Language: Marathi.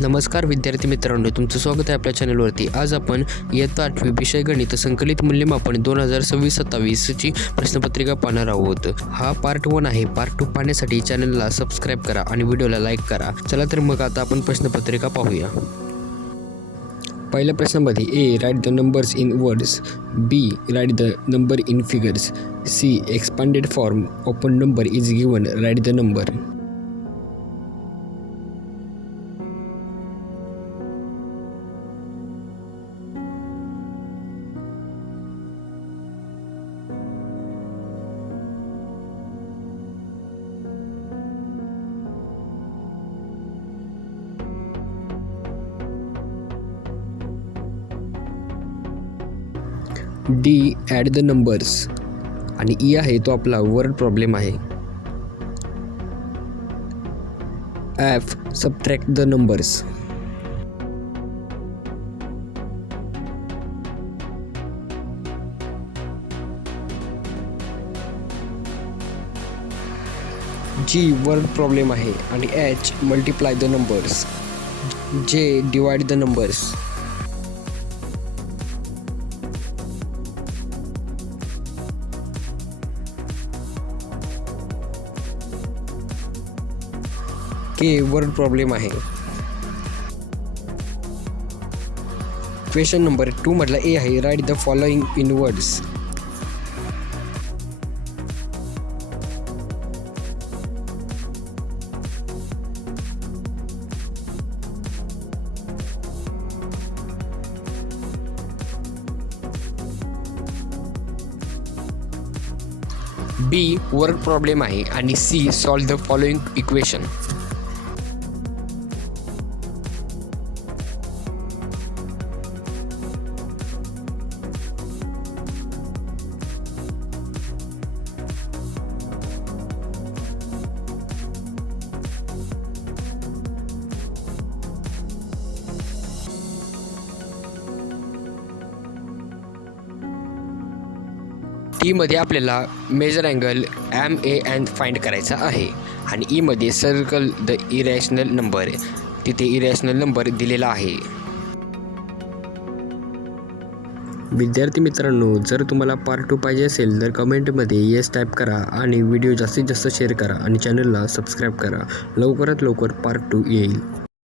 नमस्कार विद्यार्थी मित्रांनो, तुमचं स्वागत आहे आपल्या चॅनलवरती। आज आपण इयत्ता 8वी विषय गणित संकलित मूल्यमापन 2026-27 ची प्रश्नपत्रिका पाहणार आहोत। हा पार्ट 1 आहे। पार्ट 2 पाहण्यासाठी चॅनलला सबस्क्राइब करा आणि व्हिडिओला लाईक करा। चला तर मग आता आपण प्रश्नपत्रिका पाहूया। पहिल्या प्रश्नामध्ये A write the numbers in words, B write the number in figures, C expanded form open number is given, write the number. D add the numbers आणि ई आहे तो आपला वर्ड प्रॉब्लेम आहे। F subtract the numbers. G word problem आहे आणि H multiply the numbers. J divide the numbers. K word problem आहे। क्वेश्चन नंबर 2 मधला ए आहे write the following in words. B word problem आहे आणि C solve the following equation. T मध्ये आपल्याला मेजर अँगल MAN फाइंड करायचा आहे आणि ई मध्ये सर्कल द इरॅशनल नंबर, तिथे इरॅशनल नंबर दिलेला आहे। विद्यार्थी मित्रांनो, जर तुम्हाला पार्ट 2 पाहिजे असेल तर कमेंटमध्ये येस टाईप करा आणि व्हिडिओ जास्तीत जास्त शेअर करा आणि चॅनलला सबस्क्राईब करा। लवकरात लवकर पार्ट 2 येईल।